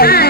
Bye.